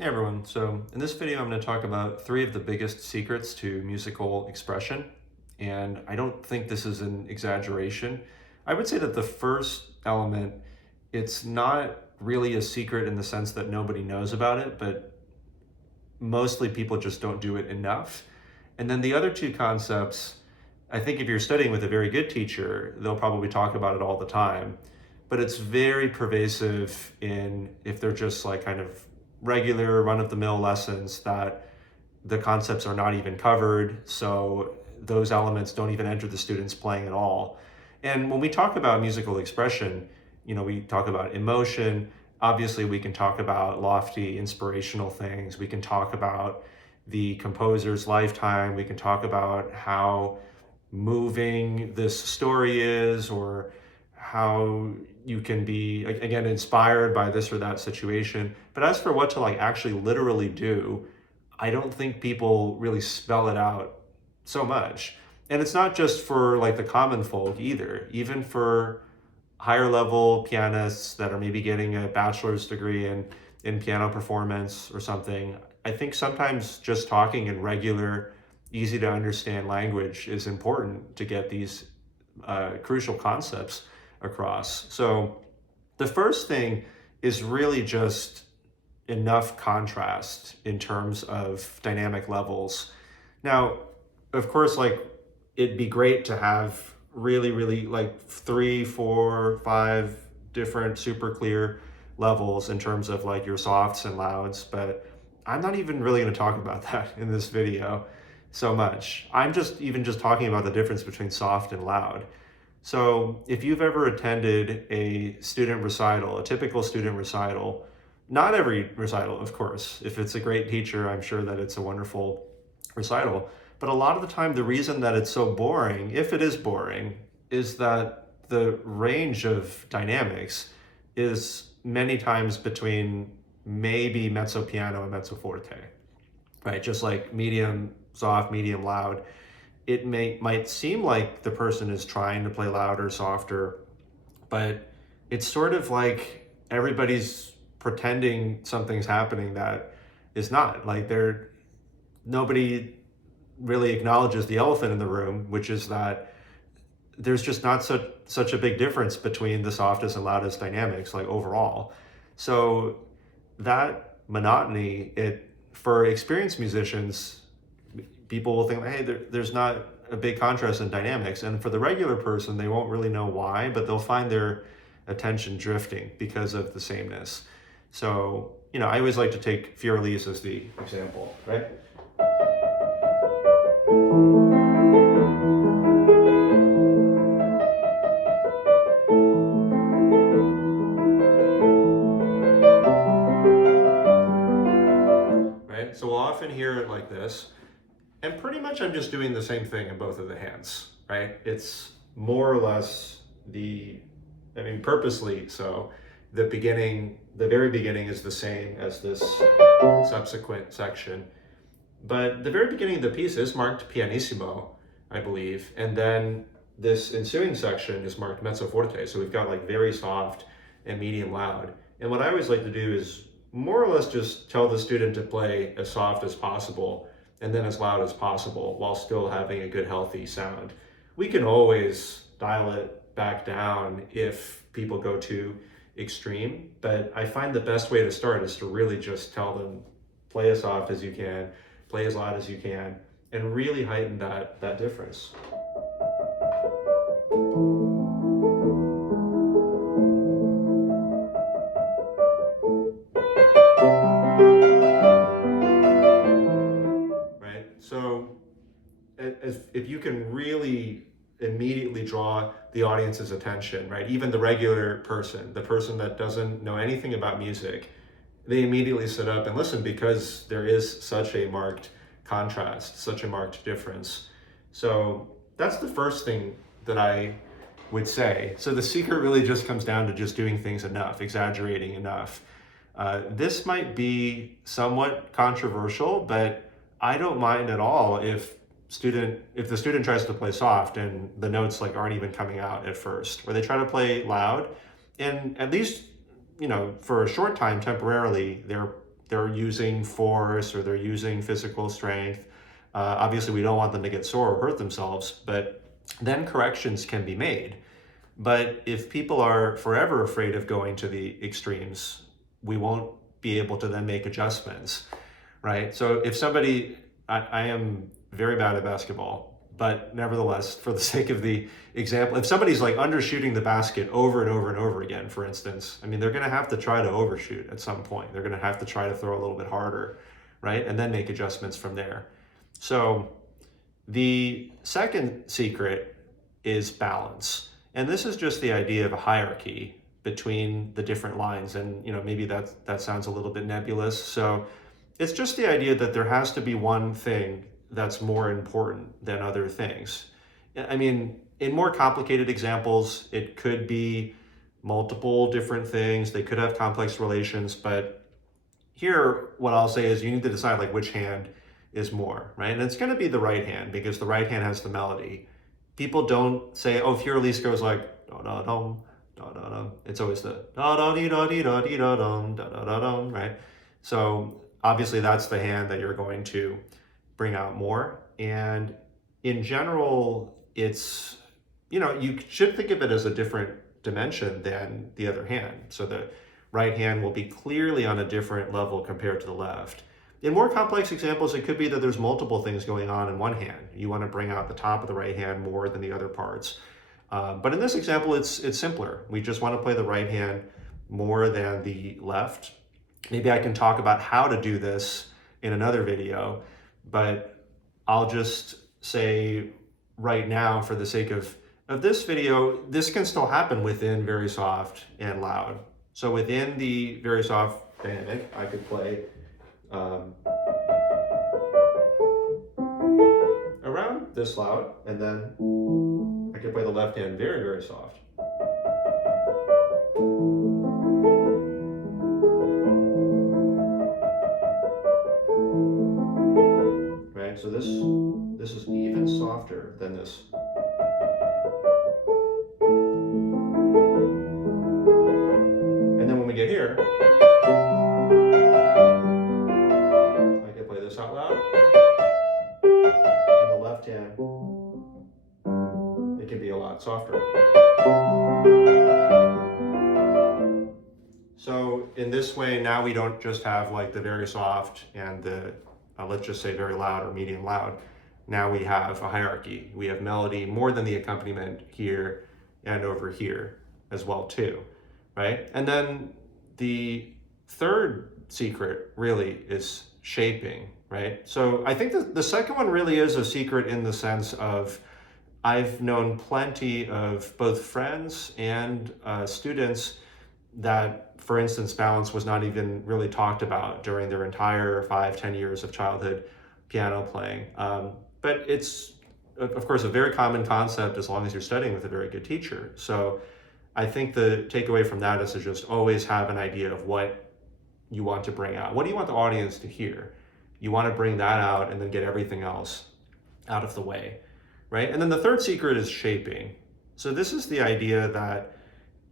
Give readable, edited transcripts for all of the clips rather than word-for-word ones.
Hey everyone, so in this video I'm going to talk about three of the biggest secrets to musical expression, and I don't think this is an exaggeration. I would say that the first element, it's not really a secret in the sense that nobody knows about it, but mostly people just don't do it enough. And then the other two concepts, I think if you're studying with a very good teacher, they'll probably talk about it all the time, but it's very pervasive in if they're just like kind of regular run-of-the-mill lessons that the concepts are not even covered, so those elements don't even enter the students playing at all. And when we talk about musical expression, we talk about emotion. Obviously, we can talk about lofty, inspirational things. We can talk about the composer's lifetime. We can talk about how moving this story is, or how you can be, again, inspired by this or that situation. But as for what to actually literally do, I don't think people really spell it out so much. And it's not just for the common folk either. Even for higher level pianists that are maybe getting a bachelor's degree in piano performance or something, I think sometimes just talking in regular, easy to understand language is important to get these crucial concepts across. So the first thing is really just enough contrast in terms of dynamic levels. Now, of course, it'd be great to have really three, four, five different super clear levels in terms of your softs and louds, but I'm not even really going to talk about that in this video so much. I'm just talking about the difference between soft and loud. So if you've ever attended a student recital, a typical student recital, not every recital, of course. If it's a great teacher, I'm sure that it's a wonderful recital. But a lot of the time, the reason that it's so boring, if it is boring, is that the range of dynamics is many times between maybe mezzo piano and mezzo forte, right? Just like medium soft, medium loud. It might seem like the person is trying to play louder, softer, but it's sort of like everybody's pretending something's happening that is not. Nobody really acknowledges the elephant in the room, which is that there's just not such a big difference between the softest and loudest dynamics, overall. So that monotony, for experienced musicians, people will think, hey, there's not a big contrast in dynamics. And for the regular person, they won't really know why, but they'll find their attention drifting because of the sameness. So, I always like to take Fiorellis as the example, right? Right? So we'll often hear it like this. And pretty much I'm just doing the same thing in both of the hands, right? It's more or less purposely so. The very beginning is the same as this subsequent section. But the very beginning of the piece is marked pianissimo, I believe. And then this ensuing section is marked mezzo forte. So we've got very soft and medium loud. And what I always like to do is more or less just tell the student to play as soft as possible and then as loud as possible while still having a good, healthy sound. We can always dial it back down if people go too extreme, but I find the best way to start is to really just tell them, play as soft as you can, play as loud as you can, and really heighten that difference. So if you can really immediately draw the audience's attention, right? Even the regular person, the person that doesn't know anything about music, they immediately sit up and listen because there is such a marked contrast, such a marked difference. So that's the first thing that I would say. So the secret really just comes down to just doing things enough, exaggerating enough. This might be somewhat controversial, but I don't mind at all if the student tries to play soft and the notes aren't even coming out at first, or they try to play loud, and at least for a short time temporarily they're they're using force or they're using physical strength. Obviously, we don't want them to get sore or hurt themselves, but then corrections can be made. But if people are forever afraid of going to the extremes, we won't be able to then make adjustments, right? So if somebody, I am very bad at basketball, but nevertheless, for the sake of the example, if somebody's like undershooting the basket over and over and over again, for instance, I mean, they're going to have to try to overshoot at some point. They're going to have to try to throw a little bit harder, right? And then make adjustments from there. So the second secret is balance. And this is just the idea of a hierarchy between the different lines. And, maybe that sounds a little bit nebulous. So it's just the idea that there has to be one thing that's more important than other things. I mean, in more complicated examples, it could be multiple different things. They could have complex relations, but here, what I'll say is you need to decide like which hand is more, right? And it's going to be the right hand because the right hand has the melody. People don't say, oh, Fiorellis goes like da da dum, da da dum. It's always the da da dee da dee da dee da dum, da da da dum, right? So obviously that's the hand that you're going to bring out more. And in general, it's, you should think of it as a different dimension than the other hand. So the right hand will be clearly on a different level compared to the left. In more complex examples, it could be that there's multiple things going on in one hand. You want to bring out the top of the right hand more than the other parts. But in this example, it's simpler. We just want to play the right hand more than the left. Maybe I can talk about how to do this in another video, but I'll just say right now, for the sake of this video, this can still happen within very soft and loud. So within the very soft dynamic, I could play around this loud, and then I could play the left hand very, very soft. Right, so this is even softer than this. And then when we get here, I can play this out loud. And the left hand, it can be a lot softer. So in this way, now we don't just have like the very soft and the, let's just say very loud or medium loud. Now we have a hierarchy. We have melody more than the accompaniment here and over here as well too, right? And then the third secret really is shaping, right? So I think that the second one really is a secret in the sense of I've known plenty of both friends and students that, for instance, balance was not even really talked about during their entire 5-10 years of childhood piano playing. But it's, of course, a very common concept as long as you're studying with a very good teacher. So I think the takeaway from that is to just always have an idea of what you want to bring out. What do you want the audience to hear? You want to bring that out and then get everything else out of the way, right? And then the third secret is shaping. So this is the idea that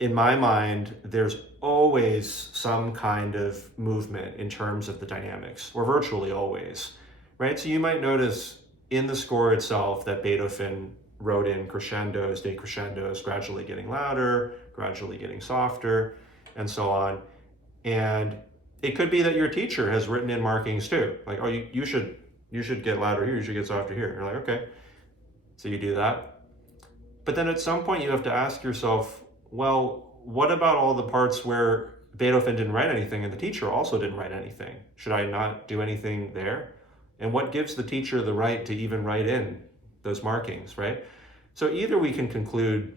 in my mind, there's always some kind of movement in terms of the dynamics, or virtually always, right? So you might notice in the score itself that Beethoven wrote in crescendos, decrescendos, gradually getting louder, gradually getting softer, and so on. And it could be that your teacher has written in markings too, like, oh, you should get louder here, you should get softer here. You're like, okay, so you do that. But then at some point you have to ask yourself, well, what about all the parts where Beethoven didn't write anything and the teacher also didn't write anything? Should I not do anything there? And what gives the teacher the right to even write in those markings, right? So either we can conclude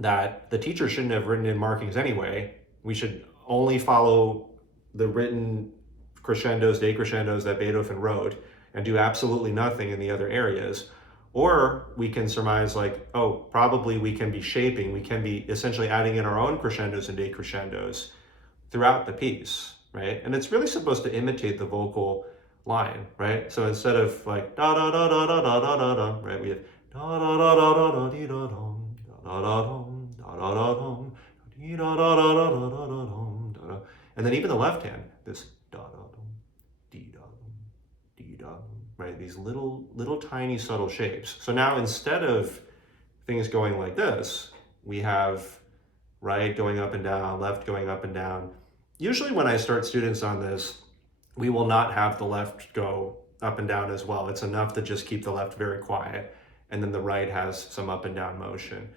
that the teacher shouldn't have written in markings anyway. We should only follow the written crescendos, decrescendos that Beethoven wrote and do absolutely nothing in the other areas. Or we can surmise like, oh, probably we can be shaping, we can be essentially adding in our own crescendos and decrescendos throughout the piece, right? And it's really supposed to imitate the vocal line, right? So instead of like da da da da da da da da da, right? We have da da da da da da dee da dum, da da dum, da da da dum, dee da da da da da da da dum, da da. And then even the left hand, this da da dum, right? These little tiny subtle shapes. So now instead of things going like this, we have right going up and down, left going up and down. Usually when I start students on this, we will not have the left go up and down as well. It's enough to just keep the left very quiet, and then the right has some up and down motion.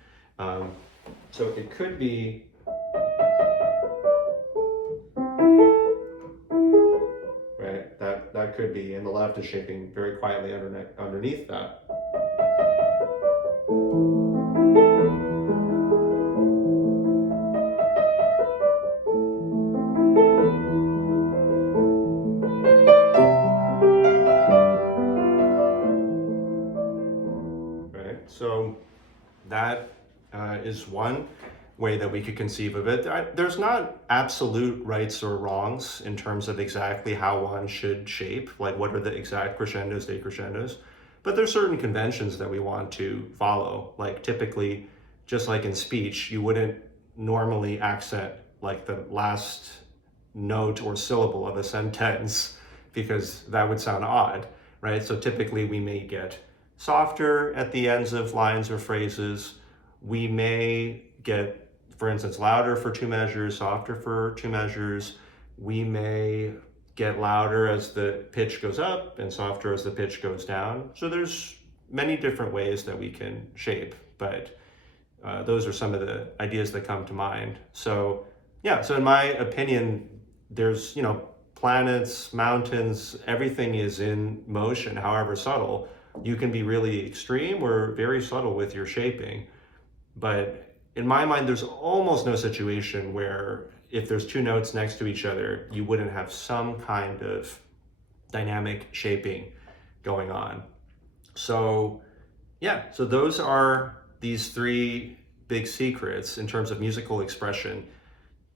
So it could be, right, that could be, and the left is shaping very quietly underneath that. Right, so that is one way that we could conceive of it. There's not absolute rights or wrongs in terms of exactly how one should shape, like what are the exact crescendos, decrescendos, but there's certain conventions that we want to follow. Like typically, just like in speech, you wouldn't normally accent like the last note or syllable of a sentence because that would sound odd, right? So typically we may get softer at the ends of lines or phrases. We may get, for instance, louder for two measures, softer for two measures. We may get louder as the pitch goes up and softer as the pitch goes down. So there's many different ways that we can shape, but those are some of the ideas that come to mind. So yeah, so in my opinion, there's, planets, mountains, everything is in motion, however subtle. You can be really extreme or very subtle with your shaping. But in my mind, there's almost no situation where if there's two notes next to each other, you wouldn't have some kind of dynamic shaping going on. So yeah, so those are these three big secrets in terms of musical expression.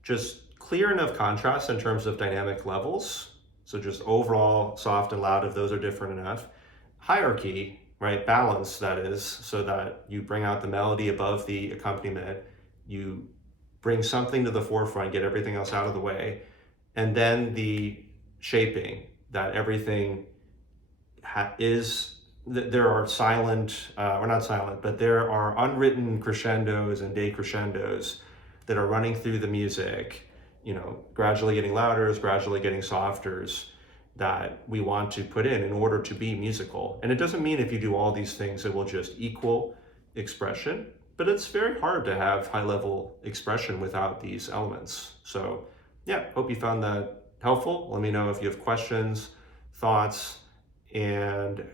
Just clear enough contrast in terms of dynamic levels. So just overall soft and loud, if those are different enough. Hierarchy, right? Balance, that is, so that you bring out the melody above the accompaniment. You bring something to the forefront, get everything else out of the way. And then the shaping, that everything there are silent, or not silent, but there are unwritten crescendos and decrescendos that are running through the music, gradually getting louder, gradually getting softer, that we want to put in order to be musical. And it doesn't mean if you do all these things, it will just equal expression, but it's very hard to have high level expression without these elements. So yeah, hope you found that helpful. Let me know if you have questions, thoughts, and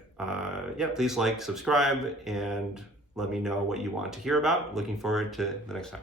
yeah, please like, subscribe, and let me know what you want to hear about. Looking forward to the next time.